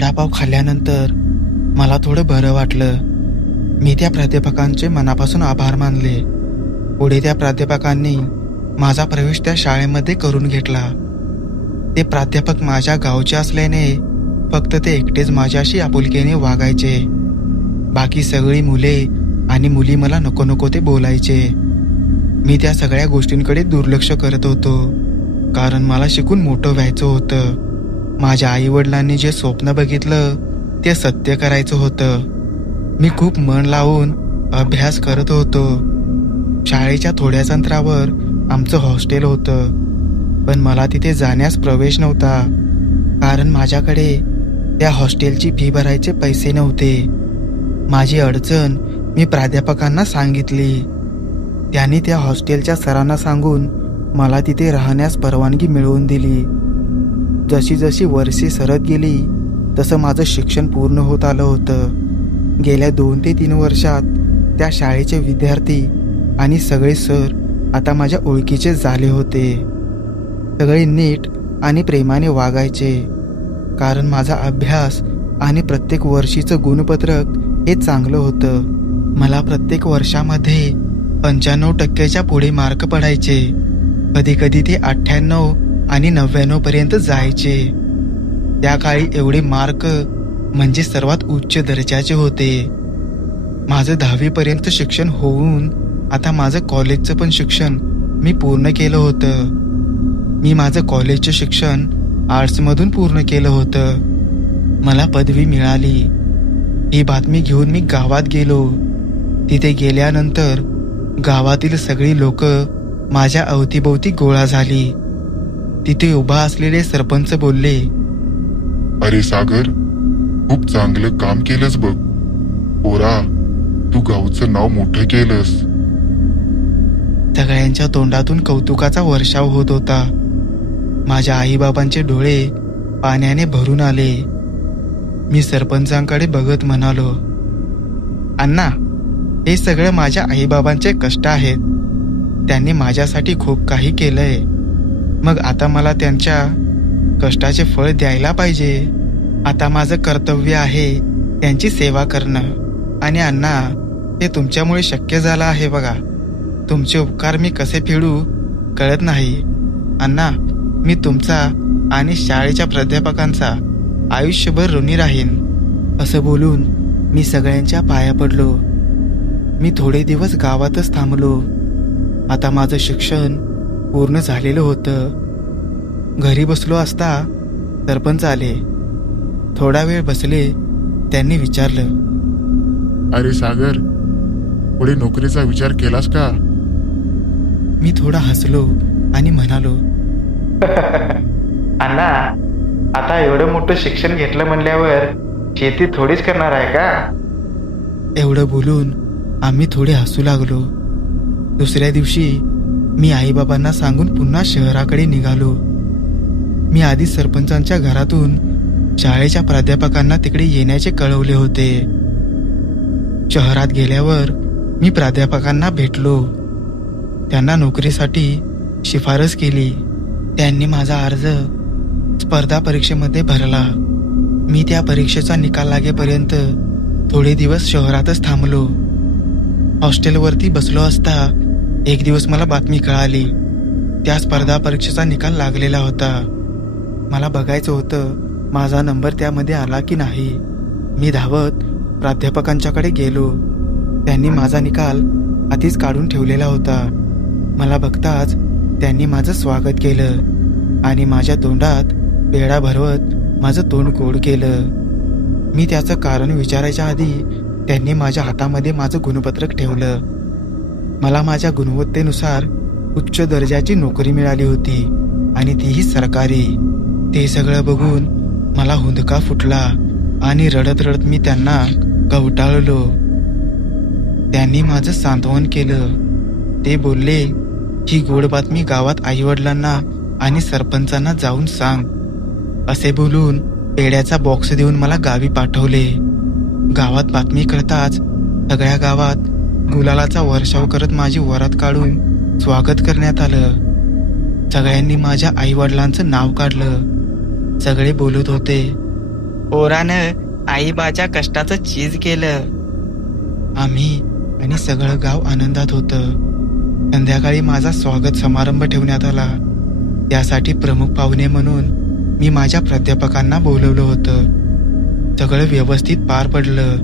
वडापाव खाल्ल्यानंतर मला थोडं बरं वाटलं. मी त्या प्राध्यापकांचे मनापासून आभार मानले. पुढे त्या प्राध्यापकांनी माझा प्रवेश त्या शाळेमध्ये करून घेतला. ते प्राध्यापक माझ्या गावचे असल्याने फक्त ते एकटेच माझ्याशी आपुलकीने वागायचे. बाकी सगळी मुले आणि मुली मला नको नको ते बोलायचे. मी त्या सगळ्या गोष्टींकडे दुर्लक्ष करत होतो, कारण मला शिकून मोठं व्हायचं होतं. माझ्या आईवडिलांनी जे स्वप्न बघितलं ते सत्य करायचं होतं. मी खूप मन लावून अभ्यास करत होतो. शाळेच्या थोड्याच अंतरावर आमचं हॉस्टेल होतं, पण मला तिथे जाण्यास प्रवेश नव्हता, कारण माझ्याकडे त्या हॉस्टेलची फी भरायचे पैसे नव्हते. माझी अडचण मी प्राध्यापकांना सांगितली. त्यांनी त्या हॉस्टेलच्या सरांना सांगून मला तिथे राहण्यास परवानगी मिळवून दिली. जशी जशी वर्षे सरत गेली तसं माझं शिक्षण पूर्ण होत आलं होतं. गेल्या 2 ते 3 वर्षात त्या शाळेचे विद्यार्थी आणि सगळे सर आता माझ्या ओळखीचे झाले होते. सगळे नीट आणि प्रेमाने वागायचे, कारण माझा अभ्यास आणि प्रत्येक वर्षीचं गुणपत्रक हे चांगलं होतं. मला प्रत्येक वर्षामध्ये 95% पुढे मार्क पडायचे. कधी कधी ते 98 आणि 99 पर्यंत जायचे. त्या काळी एवढे मार्क म्हणजे सर्वात उच्च दर्जाचे होते. माझं 10वी पर्यंत शिक्षण होऊन आता माझं कॉलेजचं पण शिक्षण मी पूर्ण केलं होतं. मी माझं कॉलेजचं शिक्षण आर्ट्समधून पूर्ण केलं होतं. मला पदवी मिळाली. ही बातमी घेऊन मी गावात गेलो. तिथे गेल्यानंतर गावातील सगळी लोक माझ्या अवतीभोवती गोळा झाली. तिथे उभा असलेले सरपंच बोलले, अरे सागर, खूप चांगलं काम केलंस बघ. पोरा, तू गावचं नाव मोठं केलंस. सगळ्यांच्या तोंडातून कौतुकाचा वर्षाव होत होता. माझ्या आईबाबांचे डोळे पाण्याने भरून आले. मी सरपंचांकडे बघत म्हणालो, अण्णा, हे सगळं माझ्या आईबाबांचे कष्ट आहेत. त्यांनी माझ्यासाठी खूप काही केलंय. मग आता मला त्यांच्या कष्टाचे फळ द्यायला पाहिजे. आता माझं कर्तव्य आहे त्यांची सेवा करणं. आणि अण्णा, हे तुमच्यामुळे शक्य झालं आहे बघा. तुमचे उपकार मी कसे फेडू कळत नाही. अण्णा, मी तुमचा आणि शाळेच्या प्राध्यापकांचा आयुष्यभर ऋणी राहीन. असं बोलून मी सगळ्यांच्या पाया पडलो. मी थोडे दिवस गावातच थांबलो. आता माझं शिक्षण पूर्ण झालेलं होतं. घरी बसलो असता सरपंच आले. थोडा वेळ बसले. त्यांनी विचारलं, अरे सागर, पुढे नोकरीचा विचार केलास का? मी थोडा हसलो आणि म्हणालो, अण्णा, आता एवढं मोठं शिक्षण घेतलं म्हणल्यावर शेती थोडीच करणार आहे का? एवढं बोलून आम्ही थोडे हसू लागलो. दुसऱ्या दिवशी मी आईबाबांना सांगून पुन्हा शहराकडे निघालो. मी आधी सरपंचांच्या घरातून शाळेच्या प्राध्यापकांना तिकडे येण्याचे कळवले होते. शहरात गेल्यावर मी प्राध्यापकांना भेटलो. त्यांना नोकरीसाठी शिफारस केली. त्यांनी माझा अर्ज स्पर्धा परीक्षेमध्ये भरला. मी त्या परीक्षेचा निकाल लागेपर्यंत थोडे दिवस शहरातच थांबलो. हॉस्टेलवरती बसलो असता एक दिवस मला बातमी कळाली. त्या स्पर्धा परीक्षेचा निकाल लागलेला होता. मला बघायचं होतं माझा नंबर त्यामध्ये आला की नाही. मी धावत प्राध्यापकांच्याकडे गेलो. त्यांनी माझा निकाल आधीच काढून ठेवलेला होता. मला बघताच त्यांनी माझं स्वागत केलं आणि माझ्या तोंडात पेढा भरवत माझं तोंड गोड केलं. मी त्याचं कारण विचारायच्या आधी त्यांनी माझ्या हातामध्ये माझं गुणपत्रक ठेवलं. मला माझ्या गुणवत्तेनुसार उच्च दर्जाची नोकरी मिळाली होती आणि तीही सरकारी. ते सगळं बघून मला हुंदका फुटला आणि रडत रडत मी त्यांना कवटाळलो. त्यांनी माझं सांत्वन केलं. ते बोलले, ही गोड बातमी गावात आईवडिलांना आणि सरपंचांना जाऊन सांग. असे बोलून पेढ्याचा बॉक्स देऊन मला गावी पाठवले. गावात बातमी कळताच सगळ्या गावात गुलालाचा वर्षाव करत माझी वरात काढून स्वागत करण्यात आलं. सगळ्यांनी माझ्या आईवडिलांचं नाव काढलं. सगळे बोलत होते, पोरानं आईबाच्या कष्टाचं चीज केलं. आम्ही आणि सगळं गाव आनंदात होतं. संध्याकाळी माझा स्वागत समारंभ ठेवण्यात आला. त्यासाठी प्रमुख पाहुणे म्हणून मी माझ्या प्राध्यापकांना बोलवलं होतं. सगळं व्यवस्थित पार पडलं.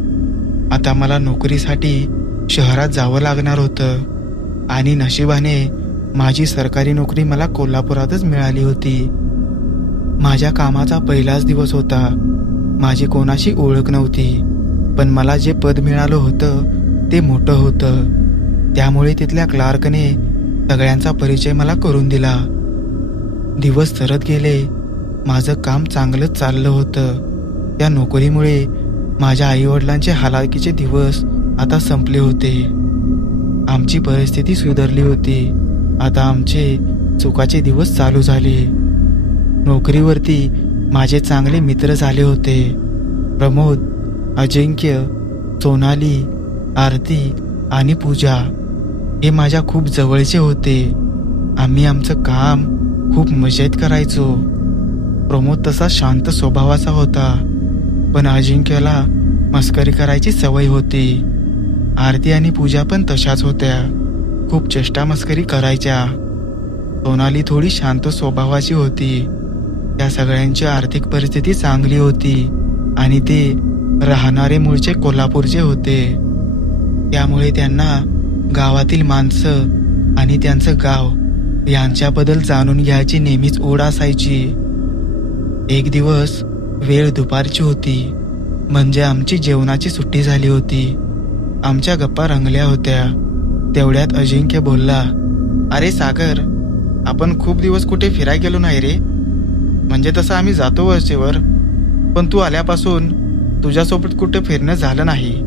आता मला नोकरीसाठी शहरात जावं लागणार होतं आणि नशिबाने माझी सरकारी नोकरी मला कोल्हापुरातच मिळाली होती. माझ्या कामाचा पहिलाच दिवस होता. माझी कोणाशी ओळख नव्हती, पण मला जे पद मिळालं होतं ते मोठं होतं. त्यामुळे तिथल्या क्लार्कने सगळ्यांचा परिचय मला करून दिला. दिवस सरत गेले. माझं काम चांगलंच चाललं होतं. त्या नोकरीमुळे माझ्या आईवडिलांचे हालाकीचे दिवस आता संपले होते. आमची परिस्थिती सुधारली होती. आता आमचे सुखाचे दिवस चालू झाले. नोकरीवरती माझे चांगले मित्र झाले होते. प्रमोद, अजिंक्य, सोनाली, आरती आणि पूजा हे माझ्या खूप जवळचे होते. आम्ही आमचं काम खूप मजेत करायचो. प्रमोद तसा शांत स्वभावाचा होता, पण अजिंक्यला मस्करी करायची सवय होती. आरती आणि पूजा पण तशाच होत्या. खूप चेष्टा मस्करी करायच्या. सोनाली थोडी शांत स्वभावाची होती. त्या सगळ्यांची आर्थिक परिस्थिती चांगली होती आणि ते राहणारे मूळचे कोल्हापूरचे होते. त्यामुळे त्यांना गावातील माणसं आणि त्यांचं गाव यांच्याबद्दल जाणून घ्यायची नेहमीच ओढ असायची. एक दिवस वेळ दुपारची होती, म्हणजे आमची जेवणाची सुट्टी झाली होती. आमच्या गप्पा रंगल्या होत्या. तेवढ्यात अजिंक्य बोलला, "अरे सागर, आपण खूप दिवस कुठे फिरायला गेलो नाही रे. म्हणजे तसं आम्ही जातो वरचेवर, पण तू आल्यापासून तुझ्यासोबत कुठे फिरणं झालं नाही."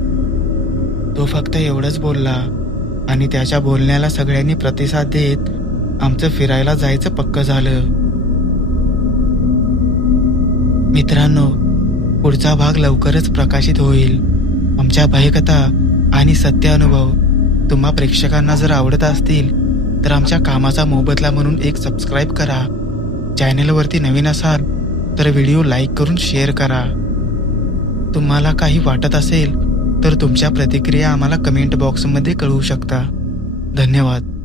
तो फक्त एवढंच बोलला आणि त्याच्या बोलण्याला सगळ्यांनी प्रतिसाद देत आमचं फिरायला जायचं पक्क झालं. मित्रांनो, पुढचा भाग लवकरच प्रकाशित होईल. आमच्या भयकथा आणि सत्य अनुभव तुम्हा प्रेक्षकांना जर आवडत असतील तर आमच्या कामाचा मोबदला म्हणून एक सबस्क्राईब करा. चॅनलवरती नवीन असाल तर व्हिडिओ लाईक करून शेअर करा. तुम्हाला काही वाटत असेल तर तुमच्या प्रतिक्रिया आम्हाला कमेंट बॉक्समध्ये कळवू शकता. धन्यवाद.